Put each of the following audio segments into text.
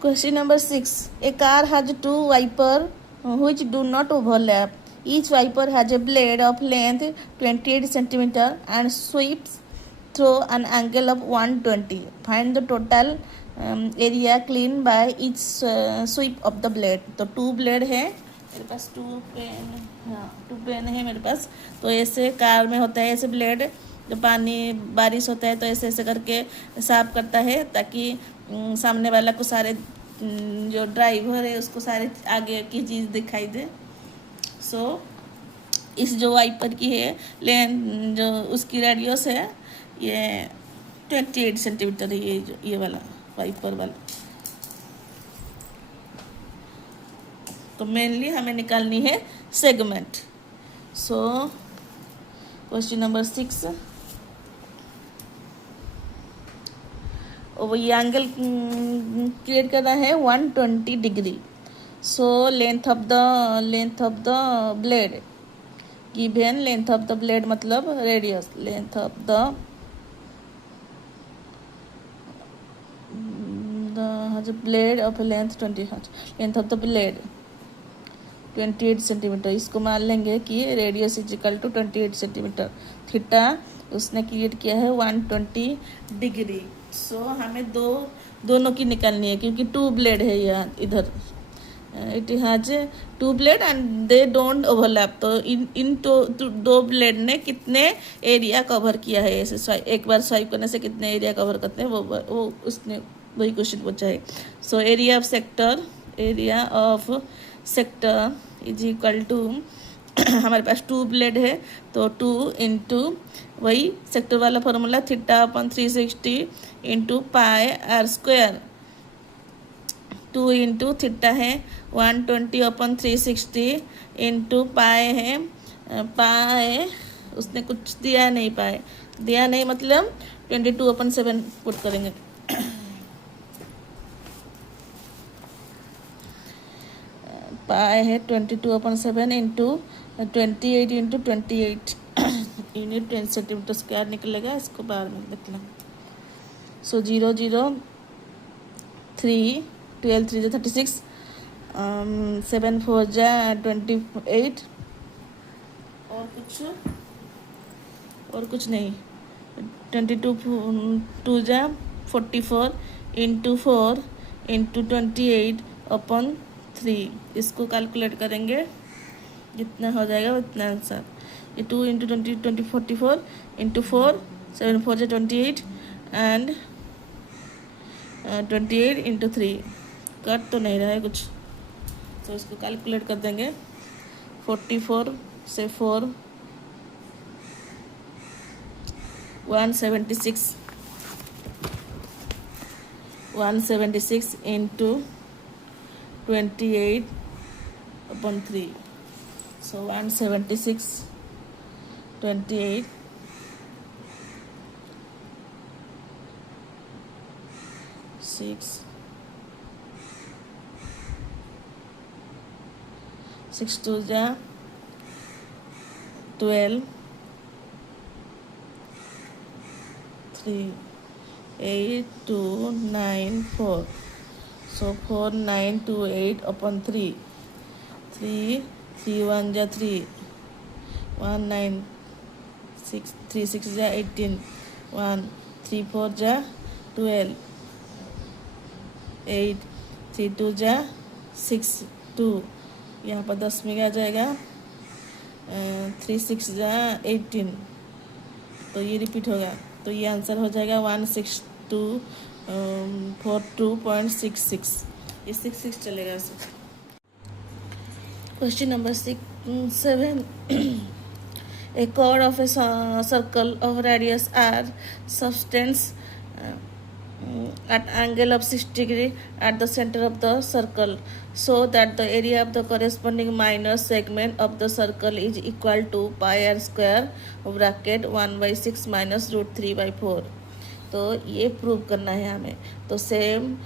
Question number 6. A car has two wipers which do not overlap. Each wiper has a blade of length 28 centimeter and sweeps through an angle of 120. Find the total area cleaned by each sweep of the blade. तो to blade है मेरे पास, to pen है मेरे पास. तो ऐसे car में होता है ऐसे ब्लेड, जो पानी बारिश होता है तो ऐसे ऐसे करके साफ करता है ताकि सामने वाला को सारे जो ड्राइवर है उसको सारे आगे की चीज़ दिखाई दे. सो इस जो वाइपर की है लेंथ, जो उसकी रेडियस है ये 28 सेंटीमीटर है. ये वाला वाइपर वाला. तो मेनली हमें निकालनी है सेगमेंट. So question number 6. और ये एंगल क्रिएट करना है 120 degree. So length of the blade given. Length of the blade मतलब radius. Length of the blade of length 20. Length of the blade 28 centimetre. इसको मान लेंगे कि radius is equal to 28 centimetre. Theta उसने create किया है 120 डिग्री. सो हमें दोनों की निकालनी है क्योंकि टू ब्लेड है यहाँ इधर. It has two blade and they don't overlap. तो इन दो ब्लेड ने कितने एरिया कवर किया है. ऐसे एक बार स्वाइप करने से कितने एरिया कवर करते हैं वो उसने वही क्वेश्चन पूछा है. So area of sector is equal to हमारे पास टू ब्लेड है तो 2 इंटू वही सेक्टर वाला फॉर्मूला थीटा अपन 360 into pi r square. 2 into theta है 120 अपन 360 इंटू पाई है. पाई उसने कुछ दिया नहीं मतलब 22 अपन 7 पुट करेंगे. पाई है 22 अपन 7 into 28 into 28 unit 10 centimetre square निकलेगा. इसको बार में देख लें. सो 0 0 3 12 3 36 7 4 जा 28 और कुछ नहीं. 22 2 जा 44 इंटू 4 इंटू 28 अपन 3. इसको कैलकुलेट करेंगे जितना हो जाएगा उतना आंसर. ये 2 इंटू 20 44 इंटू 4 7 4 जा 28 एंड 28 इंटू 3. कट तो नहीं रहा है कुछ तो इसको कैलकुलेट कर देंगे. 44 से 4 176 इंटू 28 upon 3. So 176 28 6 6 2 जा 12 3 8 2 9 4. So 4928 upon 3. 3 3 1 जा 3 1 9 6 3 6 जा 18 1 3 4 जा 12 8 3 2 जा 6 2. यहाँ पर 10 में आ जाएगा 3 6 जा 18. तो ये रिपीट होगा तो ये आंसर हो जाएगा 162 42.66. ये 66 चलेगा ऐसे. Question number 7. A chord of a circle of radius r subtends at angle of 60 degree at the center of the circle so that the area of the corresponding minor segment of the circle is equal to pi r square bracket 1/6 minus root 3/4. तो ये prove करना है हमें. तो same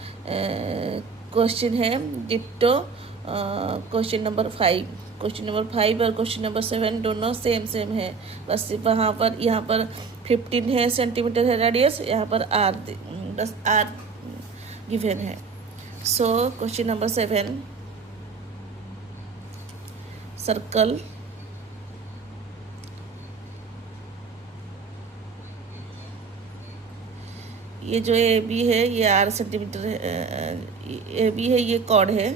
question है ditto question number 5. Question number 5 और question number 7 दोनों same है. बस यहाँ पर 15 है सेंटीमीटर है रेडियस. यहाँ पर आर बस आर गिवन है. सो क्वेश्चन नंबर 7, सर्कल ये जो ए बी है ये 8 सेंटीमीटर है, ए बी है ये कॉर्ड है,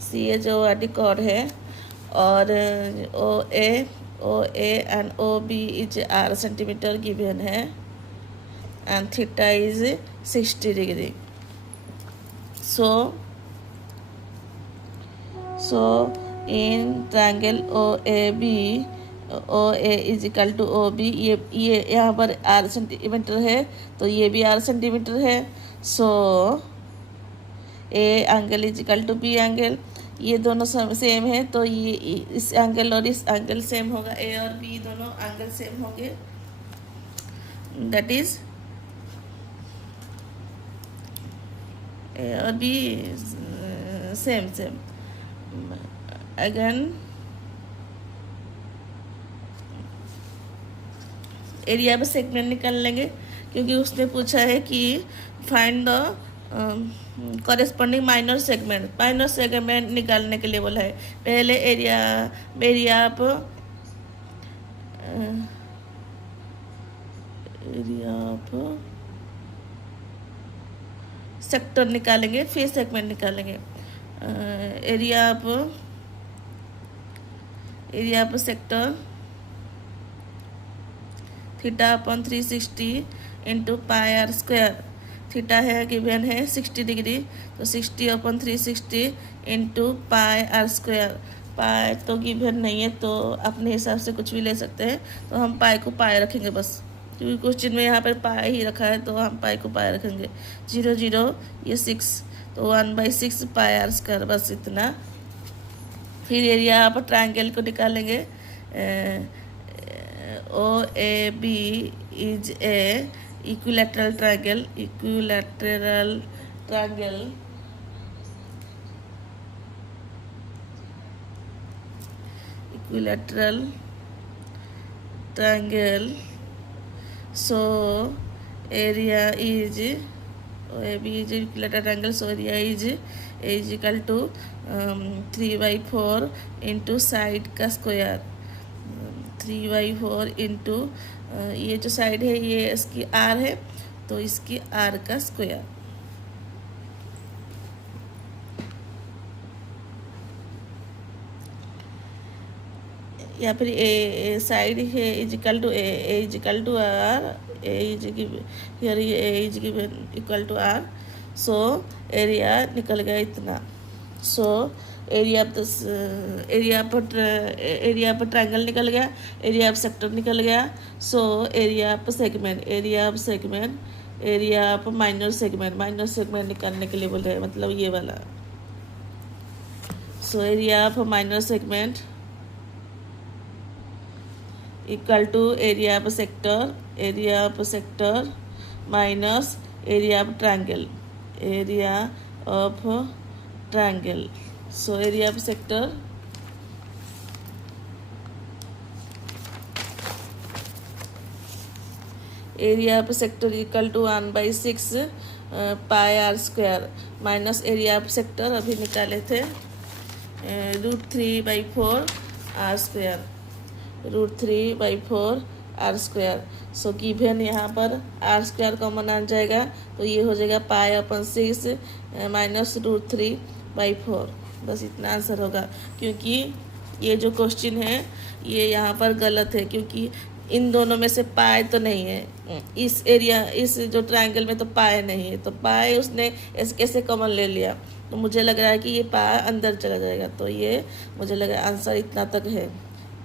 सी ए जो वाली कॉर्ड है, और O A and O B is 8 centimetre given है, and theta is 60 degree. So in triangle OAB, OA is equal to OB, ये यहाँ पर 8 सेंटीमीटर है तो ये भी 8 सेंटीमीटर है. So A angle is equal to B angle, ये दोनों सेम है तो ये इस एंगल और इस एंगल सेम होगा, ए और बी दोनों एंगल सेम होंगे. दैट इज ए और बी सेम. अगेन एरिया पे सेगमेंट निकाल लेंगे क्योंकि उसने पूछा है कि find the corresponding minor segment निकालने के लिए बोला है. पहले एरिया आप सेक्टर निकालेंगे फिर सेगमेंट निकालेंगे. Area of sector theta upon 360 into pi r square. Theta है गिवन है 60 डिग्री, तो 60 upon 360 into pi r square. Pi तो गिवन नहीं है तो अपने हिसाब से कुछ भी ले सकते हैं, तो हम पाई को पाई रखेंगे बस, क्योंकि क्वेश्चन में यहाँ पर पाई ही रखा है तो हम पाई को पाई रखेंगे. 0 0 ये 6, तो 1/6 पाई आर स्क्वायर, बस इतना. फिर एरिया आप ट्रायंगल को निकालेंगे. O A B is a equilateral triangle so area is AB is equilateral triangle, so area is equal to 3/4 into side का स्क्वायर. 3/4 इंटू ये जो साइड है ये इसकी R है तो इसकी R का स्क्वायर. या फिर ए साइड है is equal to a is equal to r, a is equal to r. So area निकल गया इतना. सो एरिया पर ट्रायंगल निकल गया, एरिया ऑफ सेक्टर निकल गया. So area of minor segment निकालने के लिए बोल रहे हैं, मतलब ये वाला. So area of minor segment equal to area of sector minus area of triangle. So area of sector equal to 1/6 pi r square minus area of sector अभी निकाले थे √3/4 r square. √3/4 r square. So given यहाँ पर are square common आ जाएगा तो ये हो जाएगा पाई अपॉन 6 माइनस √3/4. बस इतना आंसर होगा, क्योंकि ये जो क्वेश्चन है ये यहाँ पर गलत है, क्योंकि इन दोनों में से पाई तो नहीं है. इस जो ट्रायंगल में तो पाई नहीं है, तो पाई उसने ऐसे कॉमन ले लिया, तो मुझे लग रहा है कि ये पाई अंदर चला जाएगा. तो ये मुझे लगा आंसर इतना तक है.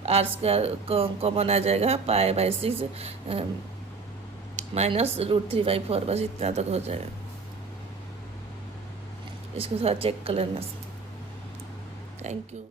आर स्क्वायर कॉमन आ जाएगा, पाई/6 माइनस √3/4, बस इतना तक हो जाएगा. इसको थोड़ा चेक कर लेना. Thank you.